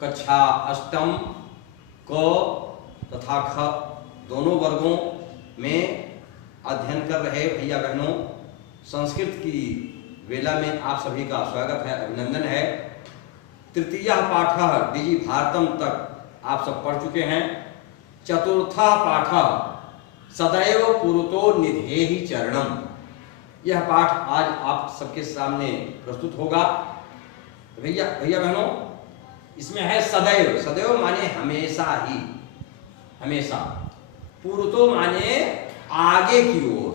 कक्षा अष्टम क तथा ख दोनों वर्गों में अध्ययन कर रहे भैया बहनों, संस्कृत की वेला में आप सभी का स्वागत है, अभिनंदन है। तृतीय पाठ डिजी भारतम तक आप सब पढ़ चुके हैं। चतुर्थ पाठ सदैव पुरतो निधेहि चरणम, यह पाठ आज आप सबके सामने प्रस्तुत होगा। भैया बहनों, इसमें है सदैव। सदैव माने हमेशा ही, हमेशा। पुरतो माने आगे की ओर,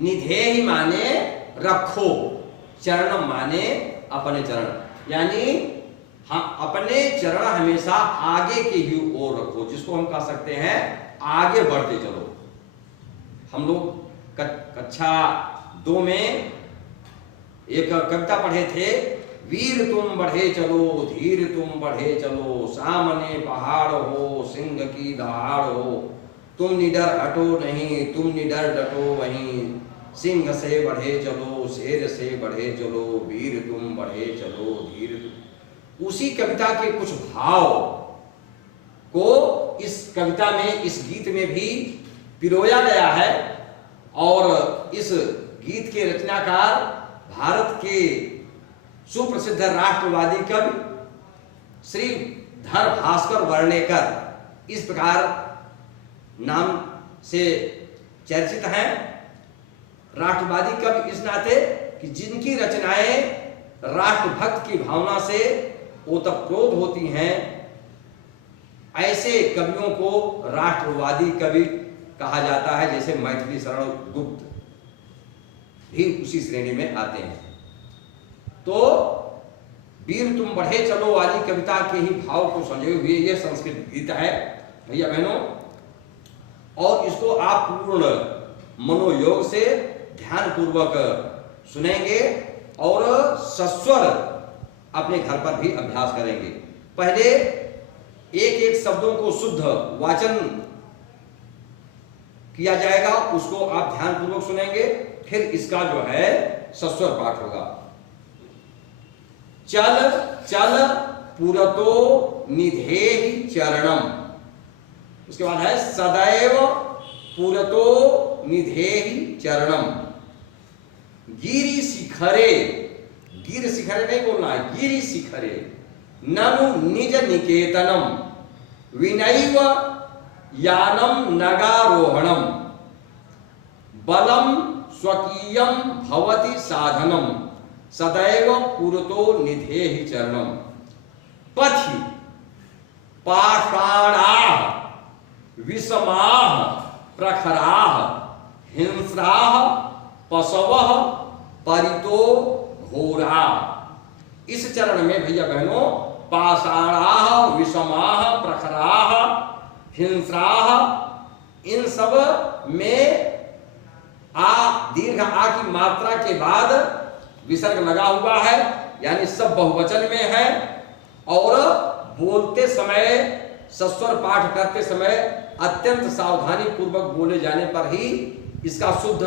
निधेहि माने रखो, चरणम माने अपने चरण, यानी हम अपने चरण हमेशा आगे की ही ओर रखो, जिसको हम कह सकते हैं आगे बढ़ते चलो। हम लोग कक्षा 2 में एक कविता पढ़े थे, वीर तुम बढ़े चलो, धीर तुम बढ़े चलो, सामने पहाड़ हो, सिंह की दहाड़ हो, तुम निडर हटो नहीं, तुम निडर डटो वहीं, सिंह से बढ़े चलो, शेर से बढ़े चलो, वीर तुम बढ़े चलो, धीर तुम। उसी कविता के कुछ भाव को इस कविता में, इस गीत में भी पिरोया गया है। और इस गीत के रचनाकार भारत के सुप्रसिद्ध राष्ट्रवादी कवि श्रीधर भास्कर वर्णेकर इस प्रकार नाम से चर्चित हैं। राष्ट्रवादी कवि इस नाते कि जिनकी रचनाएं राष्ट्रभक्त की भावना से ओतप्रोत होती हैं, ऐसे कवियों को राष्ट्रवादी कवि कहा जाता है। जैसे मैथिली शरण गुप्त भी उसी श्रेणी में आते हैं। तो वीर तुम बढ़े चलो वाली कविता के ही भाव को संजोए हुए यह संस्कृत गीत है भैया बहनों। और इसको आप पूर्ण मनोयोग से ध्यान पूर्वक सुनेंगे और सस्वर अपने घर पर भी अभ्यास करेंगे। पहले एक एक शब्दों को शुद्ध वाचन किया जाएगा, उसको आप ध्यान पूर्वक सुनेंगे, फिर इसका जो है सस्वर पाठ होगा। चल चल पुरतो निधेहि चरणम, उसके बाद है सदैव पुरतो निधेहि चरणम, गिरि शिखरे, गिर शिखरे नहीं बोलना है, गिरि शिखरे, ननु निज निकेतनम, विनैव यानम नगारोहणम, बलम स्वकीयम भवति साधनम, सदैव पुरतो निधेहि चरणम, पथि पाषाणाः विषमाः प्रखराः हिंस्राः पशवः परितो घोराः। इस चरण में भैया बहनों पाषाणाः विषमाः प्रखराः हिंस्राः, इन सब में दीर्घ आ की मात्रा के बाद विसर्ग लगा हुआ है, यानी सब बहुवचन में है। और बोलते समय, सस्वर पाठ करते समय अत्यंत सावधानी पूर्वक बोले जाने पर ही इसका शुद्ध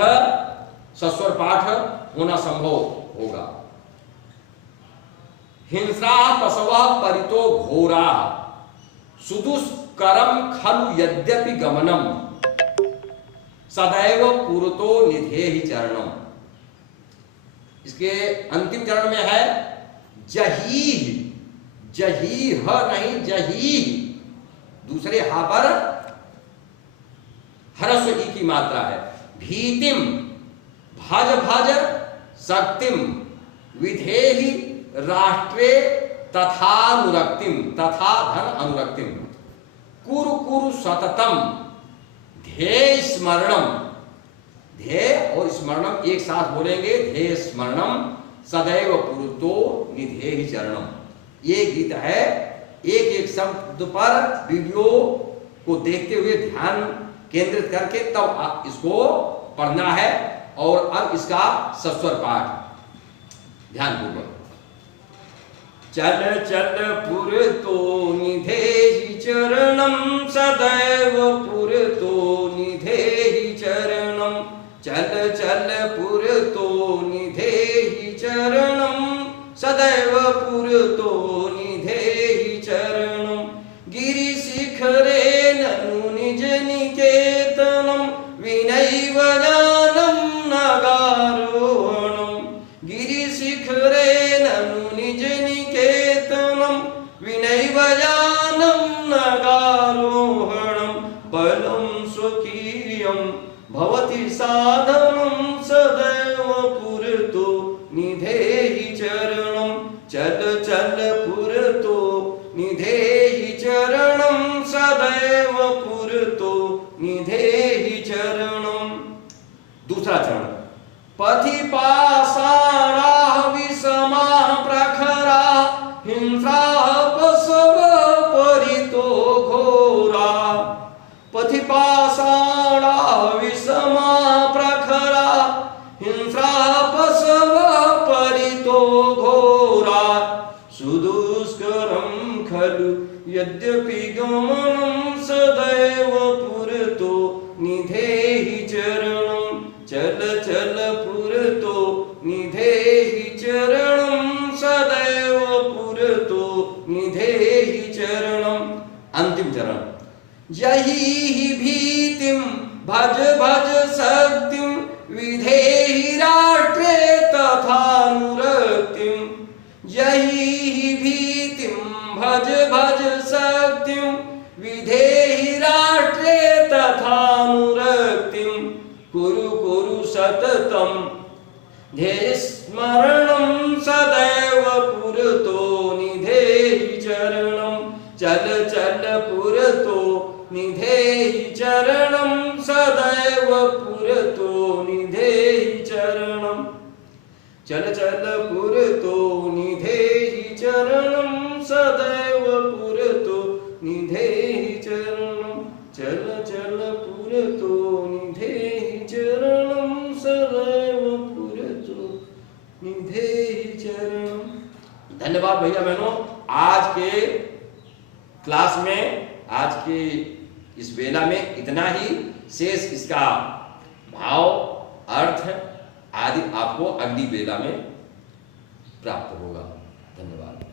सस्वर पाठ होना संभव होगा। हिंसा पशवा परितो घोरा, सुदुष्करम खलु यद्यपि गमनम, सदैव पुरतो निधेहि चरणम। इसके अंतिम चरण में है जहीह, जहीह नहीं जहीह, दूसरे हा पर ह्रस्व ई की मात्रा है। भीतिम भज भज शक्तिम, विधेहि राष्ट्रे तथानुरक्तिम, तथा धन अनुरक्तिम, कुरु कुरु सततम ध्येय स्मरणम, ध्येय और स्मरणम एक साथ बोलेंगे, ध्येय स्मरणम सदैव पुरतो निधेहि चरणम। ये गीत है। एक एक शब्द पर वीडियो को देखते हुए ध्यान केंद्रित करके तब इसको पढ़ना है। और अब इसका सस्वर पाठ ध्यान पूर्वक। चल चल पुरतो निधेहि चरणम, सदैव पुरतो निधेहि चरणम, चल चल पुरतो निधेहि चरणम, सदैव पुरतो निधेहि साधनं सदैव पुरतो निधेहि चरणं चल चल पुरतो निधेहि चरणं सदैव पुरतो निधेहि चरणं। दूसरा चरण पथि पाषाणाः विषमाः प्रखराः हिंसाः पशव परितो घोराः। पथि पाषाणाः विषमाः प्रखराः हिंसाः पशव परितो घोराः। सुदुष्करं खलु यद्यपि गमनं सदैव पुरतो निधेहि चरणं चल चल पुरतो निधेहि चरणं सदैव पुरतो निधेहि चरणं। अंतिम चरण यही भीतिं भज भज शक्तिं विधेहि राष्ट्रे तथानुरक्तिं। यही भीतिं भज भज शक्तिं विधेहि राष्ट्रे तथानुरक्तिं। कुरु कुरु सततं ध्येय स्मरणं सदैव पुरतो निधेहि चरणं चल चल पुरतो निधेहि चरणं सदैव पुरतो निधेहि चरणं चल चल पुरतो निधेहि चरणं सदैव पुरतो निधेहि चरणं चल चल पुरतो निधेहि चरणं सदैव पुरतो निधेहि चरणं। धन्यवाद भैया बहनों, आज के क्लास में, आज के इस वेला में इतना ही। शेष इसका भाव, अर्थ आदि आपको अगली वेला में प्राप्त होगा। धन्यवाद।